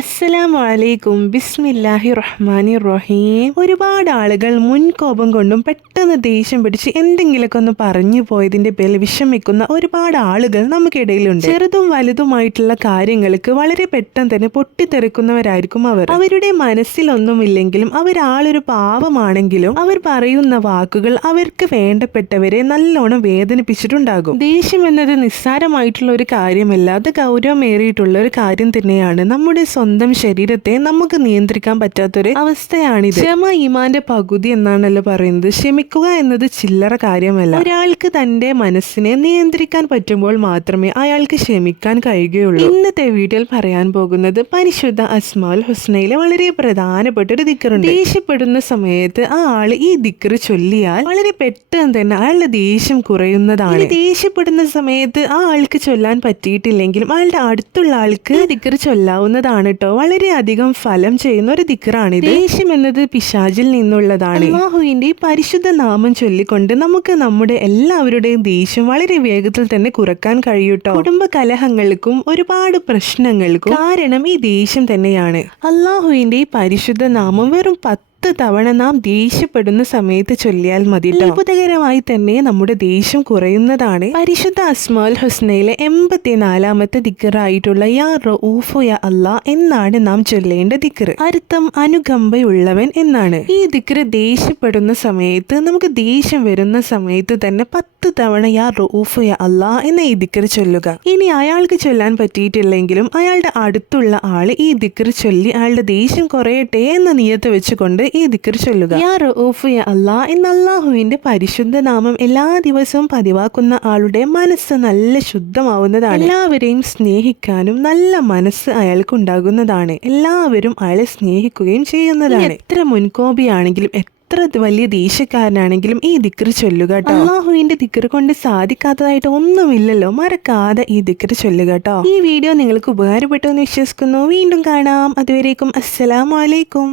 അസ്സലാമു അലൈക്കും ബിസ്മില്ലാഹി റഹ്മാനി റഹീം. ഒരുപാട് ആളുകൾ മുൻകോപം കൊണ്ടും പെട്ടെന്ന് ദേഷ്യം പിടിച്ച് എന്തെങ്കിലുമൊക്കെ ഒന്ന് പറഞ്ഞു പോയതിന്റെ പേരിൽ വിഷമിക്കുന്ന ഒരുപാട് ആളുകൾ നമുക്കിടയിലുണ്ട്. ചെറുതും വലുതുമായിട്ടുള്ള കാര്യങ്ങൾക്ക് വളരെ പെട്ടെന്ന് തന്നെ പൊട്ടിത്തെറിക്കുന്നവരായിരിക്കും അവർ. അവരുടെ മനസ്സിലൊന്നുമില്ലെങ്കിലും അവരാളൊരു പാവമാണെങ്കിലും അവർ പറയുന്ന വാക്കുകൾ അവർക്ക് വേണ്ടപ്പെട്ടവരെ നല്ലോണം വേദനിപ്പിച്ചിട്ടുണ്ടാകും. ദേഷ്യം എന്നത് നിസ്സാരമായിട്ടുള്ള ഒരു കാര്യമല്ല. അത് ഗൗരവമേറിയിട്ടുള്ള ഒരു കാര്യം തന്നെയാണ്. നമ്മുടെ സ്വന്തം ശരീരത്തെ നമുക്ക് നിയന്ത്രിക്കാൻ പറ്റാത്തൊരു അവസ്ഥയാണിത്. ക്ഷമ ഇമാന്റെ പകുതി എന്നാണല്ലോ പറയുന്നത്. ക്ഷമിക്കുക എന്നത് ചില്ലറ കാര്യമല്ല. ഒരാൾക്ക് തന്റെ മനസ്സിനെ നിയന്ത്രിക്കാൻ പറ്റുമ്പോൾ മാത്രമേ അയാൾക്ക് ക്ഷമിക്കാൻ കഴിയുകയുള്ളൂ. ഇന്നത്തെ വീഡിയോയിൽ പറയാൻ പോകുന്നത് പരിശുദ്ധ അസ്മാൽ ഹുസ്നയിലെ വളരെ പ്രധാനപ്പെട്ട ഒരു ദിക്കറുണ്ട്. ദേഷ്യപ്പെടുന്ന സമയത്ത് ആ ആൾ ഈ ദിക്കറ് ചൊല്ലിയാൽ വളരെ പെട്ടെന്ന് തന്നെ അയാളുടെ ദേഷ്യം കുറയുന്നതാണ്. ദേഷ്യപ്പെടുന്ന സമയത്ത് ആ ആൾക്ക് ചൊല്ലാൻ പറ്റിയിട്ടില്ലെങ്കിലും അയാളുടെ അടുത്തുള്ള ആൾക്ക് ദിക്കറ് ചൊല്ലാവുന്നതാണ് കേട്ടോ. വളരെയധികം ഫലം ചെയ്യുന്ന ഒരു ദിക്കറാണിത്. ദേഷ്യം എന്നത് പിശാചിൽ നിന്നുള്ളതാണ്. അള്ളാഹുവിന്റെ പരിശുദ്ധ നാമം ചൊല്ലിക്കൊണ്ട് നമുക്ക് നമ്മുടെ എല്ലാവരുടെയും ദേഷ്യം വളരെ വേഗത്തിൽ തന്നെ കുറയ്ക്കാൻ കഴിയൂട്ടോ കുടുംബ കലഹങ്ങൾക്കും ഒരുപാട് പ്രശ്നങ്ങൾക്കും കാരണം ഈ ദേഷ്യം തന്നെയാണ്. അള്ളാഹുവിന്റെ പരിശുദ്ധ നാമം വെറും പത്ത് പത്ത് തവണ നാം ദേഷ്യപ്പെടുന്ന സമയത്ത് ചൊല്ലിയാൽ മതി. അത്ഭുതകരമായി തന്നെ നമ്മുടെ ദേഷ്യം കുറയുന്നതാണ്. പരിശുദ്ധ അസ്മാൽ ഹുസ്നയിലെ എൺപത്തിനാലാമത്തെ ദിക്കറായിട്ടുള്ള യാ റഊഫു യാ അല്ലാ എന്നാണ് നാം ചൊല്ലേണ്ട ദിക്കർ അർത്ഥം അനുകമ്പയുള്ളവൻ എന്നാണ്. ഈ ദിക്കറ് ദേഷ്യപ്പെടുന്ന സമയത്ത് നമുക്ക് ദേഷ്യം വരുന്ന സമയത്ത് തന്നെ പത്ത് തവണ യാ റഊഫു യാ അല്ലാ എന്ന ഈ ദിക്കർ ചൊല്ലുക. ഇനി അയാൾക്ക് ചൊല്ലാൻ പറ്റിയിട്ടില്ലെങ്കിലും അയാളുടെ അടുത്തുള്ള ആൾ ഈ ദിക്കർ ചൊല്ലി അയാളുടെ ദേഷ്യം കുറയട്ടെ എന്ന നിയത്ത് വെച്ചുകൊണ്ട് ഈ ദിക്കർ ചൊല്ലുക. യാ അല്ലാ എന്ന അള്ളാഹുവിന്റെ പരിശുദ്ധ നാമം എല്ലാ ദിവസവും പതിവാക്കുന്ന ആളുടെ മനസ്സ് നല്ല ശുദ്ധമാവുന്നതാണ്. എല്ലാവരെയും സ്നേഹിക്കാനും നല്ല മനസ്സ് അയാൾക്ക് ഉണ്ടാകുന്നതാണ് എല്ലാവരും അയാളെ സ്നേഹിക്കുകയും ചെയ്യുന്നതാണ്. എത്ര മുൻകോപിയാണെങ്കിലും എത്ര വലിയ ദേഷ്യക്കാരനാണെങ്കിലും ഈ ദിക്കർ ചൊല്ലുക കേട്ടോ. അള്ളാഹുവിന്റെ ദിക്കർ കൊണ്ട് സാധിക്കാത്തതായിട്ട് ഒന്നുമില്ലല്ലോ. മറക്കാതെ ഈ ദിക്കർ ചൊല്ലുക കേട്ടോ. ഈ വീഡിയോ നിങ്ങൾക്ക് ഉപകാരപ്പെട്ടു എന്ന് വിശ്വസിക്കുന്നു. വീണ്ടും കാണാം. അതുവരേക്കും അസ്സലാമലൈക്കും